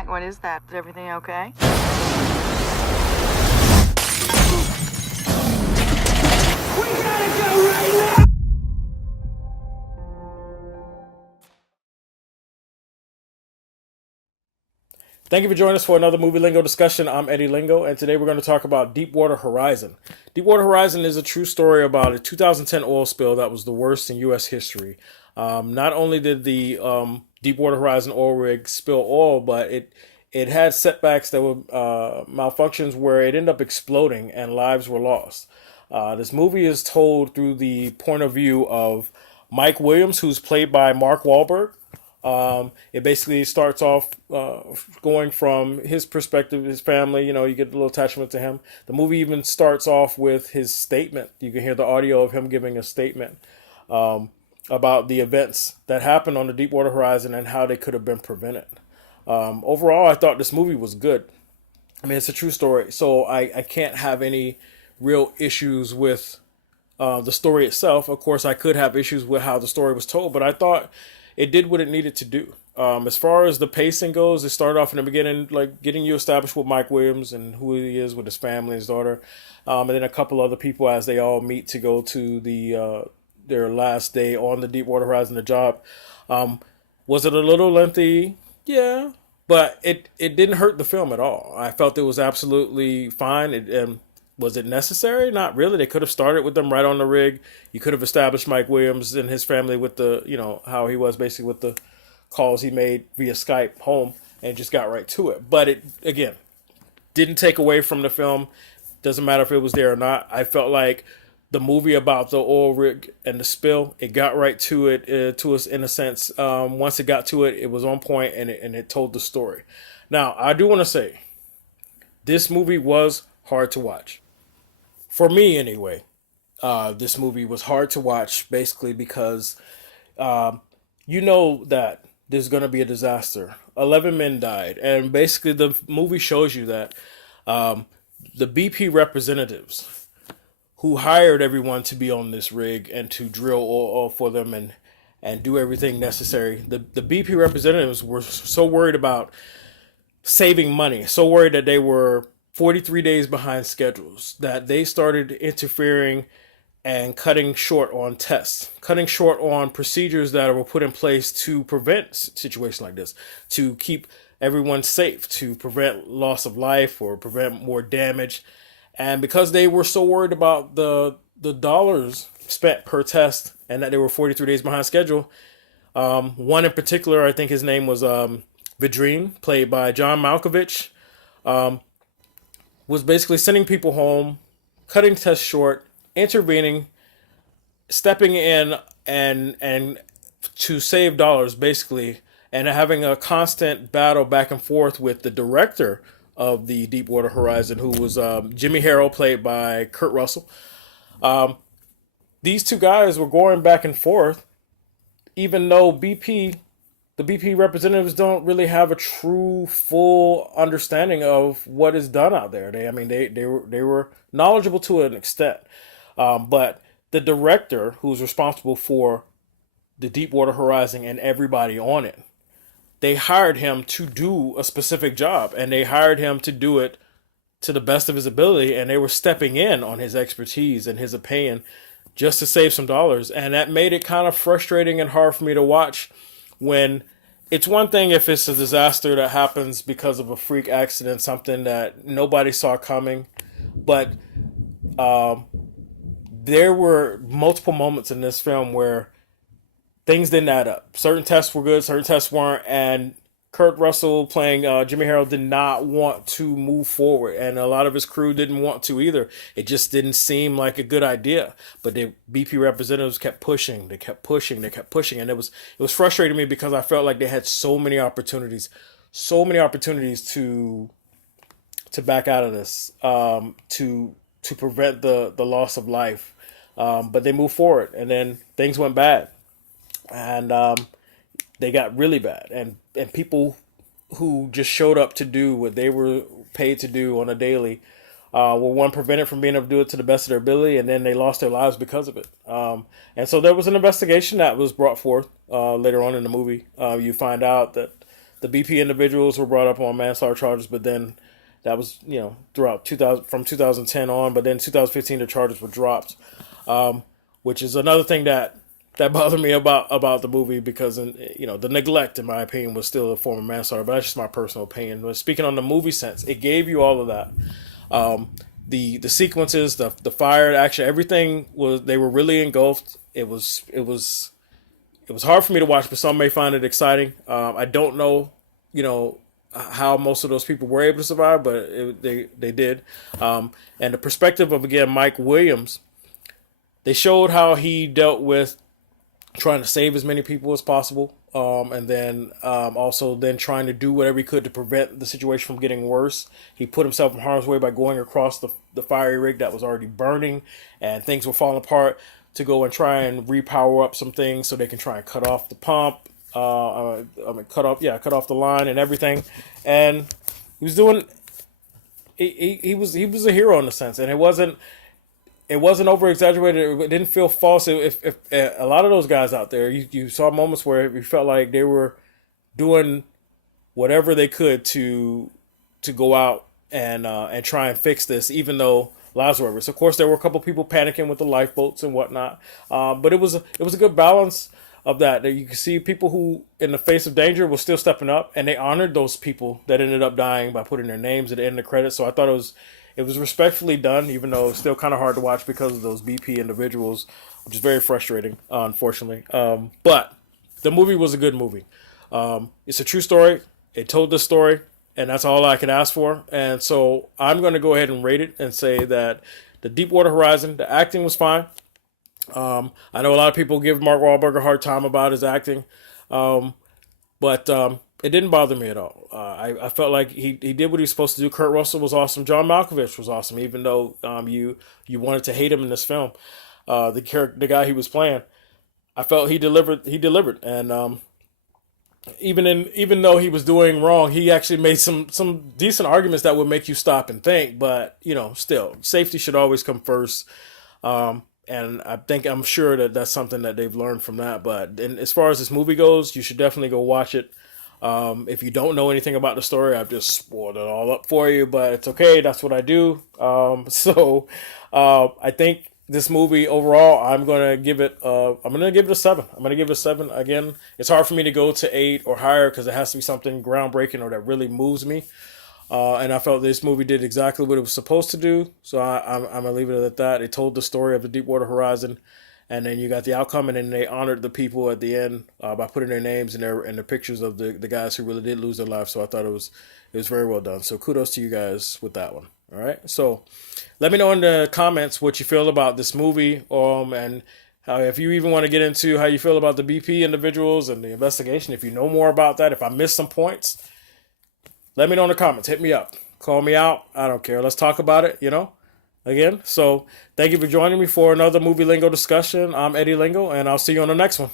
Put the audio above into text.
Mike, what is that? Is everything okay? We gotta go right now! Thank you for joining us for another Movie Lingo discussion. I'm Eddie Lingo, and today we're going to talk about Deepwater Horizon. Deepwater Horizon is a true story about a 2010 oil spill that was the worst in U.S. history. Not only did the Deepwater Horizon oil rig spill oil, but it had setbacks that were malfunctions where it ended up exploding and lives were lost. This movie is told through the point of view of Mike Williams, who's played by Mark Wahlberg. It basically starts off going from his perspective, his family. You know, you get a little attachment to him. The movie even starts off with his statement. You can hear the audio of him giving a statement about the events that happened on the Deepwater Horizon and how they could have been prevented. Overall, I thought this movie was good. I mean, it's a true story, so I can't have any real issues with the story itself. Of course, I could have issues with how the story was told, but I thought it did what it needed to do. As far as the pacing goes, it started off in the beginning, like getting you established with Mike Williams and who he is with his family, his daughter, and then a couple other people as they all meet to go to their last day on the Deepwater Horizon, the job. Was it a little lengthy? Yeah, but it didn't hurt the film at all. I felt it was absolutely fine. Was it necessary? Not really. They could have started with them right on the rig. You could have established Mike Williams and his family with how he was basically with the calls he made via Skype home and just got right to it. But it, again, didn't take away from the film. Doesn't matter if it was there or not. I felt like the movie about the oil rig and the spill, it got right to it, to us in a sense. Once it got to it, it was on point and it told the story. Now, I do want to say, this movie was hard to watch. For me, anyway, this movie was hard to watch basically because you know that there's going to be a disaster. 11 men died. And basically the movie shows you that the BP representatives who hired everyone to be on this rig and to drill oil for them and do everything necessary, the BP representatives were so worried about saving money, so worried that they were 43 days behind schedules, that they started interfering and cutting short on tests, cutting short on procedures that were put in place to prevent situations like this, to keep everyone safe, to prevent loss of life or prevent more damage. And because they were so worried about the dollars spent per test and that they were 43 days behind schedule, one in particular, I think his name was Vidrine, played by John Malkovich, was basically sending people home, cutting tests short, intervening, stepping in and to save dollars basically, and having a constant battle back and forth with the director of the Deepwater Horizon, who was Jimmy Harrell, played by Kurt Russell. These two guys were going back and forth, even though the BP representatives don't really have a true, full understanding of what is done out there. They were knowledgeable to an extent, but the director, who's responsible for the Deepwater Horizon and everybody on it, they hired him to do a specific job, and they hired him to do it to the best of his ability, and they were stepping in on his expertise and his opinion just to save some dollars, and that made it kind of frustrating and hard for me to watch. When it's one thing if it's a disaster that happens because of a freak accident, something that nobody saw coming, but there were multiple moments in this film where things didn't add up. Certain tests were good, certain tests weren't, and Kurt Russell playing Jimmy Harrell did not want to move forward, and a lot of his crew didn't want to either. It just didn't seem like a good idea. But the BP representatives kept pushing, they kept pushing, they kept pushing, and it was frustrating me because I felt like they had so many opportunities to back out of this, to prevent the loss of life, but they moved forward, and then things went bad, and they got really bad, and people who just showed up to do what they were paid to do on a daily were one prevented from being able to do it to the best of their ability, and then they lost their lives because of it. And so there was an investigation that was brought forth later on in the movie. You find out that The BP individuals were brought up on manslaughter charges, but then that was throughout 2000 from 2010 on. But then 2015 the charges were dropped, which is another thing that bothered me about the movie because the neglect, in my opinion, was still a form of manslaughter. But that's just my personal opinion. But speaking on the movie sense, it gave you all of that. The sequences, the fire, action, everything they were really engulfed. It was hard for me to watch, but some may find it exciting. I don't know, how most of those people were able to survive, but they did. And the perspective of, again, Mike Williams, they showed how he dealt with trying to save as many people as possible, and then also then trying to do whatever he could to prevent the situation from getting worse. He put himself in harm's way by going across the fiery rig that was already burning, and things were falling apart, to go and try and repower up some things so they can try and cut off the pump, cut off the line and everything. And he was doing. He was a hero in a sense, and it wasn't over exaggerated. It didn't feel false. If a lot of those guys out there, you saw moments where you felt like they were doing whatever they could to go out and try and fix this, even though lives were at risk. Of course, there were a couple people panicking with the lifeboats and whatnot, but it was a good balance of that. You can see people who, in the face of danger, were still stepping up, and they honored those people that ended up dying by putting their names at the end of the credits. So I thought it was respectfully done, even though it's still kind of hard to watch because of those BP individuals, which is very frustrating, unfortunately. But the movie was a good movie. It's a true story. It told the story, and that's all I can ask for. And so I'm going to go ahead and rate it and say that the Deepwater Horizon, the acting was fine. I know a lot of people give Mark Wahlberg a hard time about his acting, but it didn't bother me at all. I felt like he did what he was supposed to do. Kurt Russell was awesome. John Malkovich was awesome, even though you wanted to hate him in this film. The guy he was playing, I felt he delivered, and even though he was doing wrong, he actually made some decent arguments that would make you stop and think. But still, safety should always come first. And I'm sure that that's something that they've learned from that. But as far as this movie goes, you should definitely go watch it. If you don't know anything about the story, I've just spoiled it all up for you, but it's okay. That's what I do. I think this movie overall, I'm going to give it a 7. I'm going to give it a 7. Again, it's hard for me to go to 8 or higher because it has to be something groundbreaking or that really moves me. And I felt this movie did exactly what it was supposed to do. So I'm going to leave it at that. It told the story of the Deepwater Horizon. And then you got the outcome, and then they honored the people at the end by putting their names and the pictures of the guys who really did lose their lives. So I thought it was very well done. So kudos to you guys with that one. All right. So let me know in the comments what you feel about this movie, and if you even want to get into how you feel about the BP individuals and the investigation. If you know more about that, if I missed some points, let me know in the comments. Hit me up. Call me out. I don't care. Let's talk about it. Again, so thank you for joining me for another Movie Lingo discussion. I'm Eddie Lingo, and I'll see you on the next one.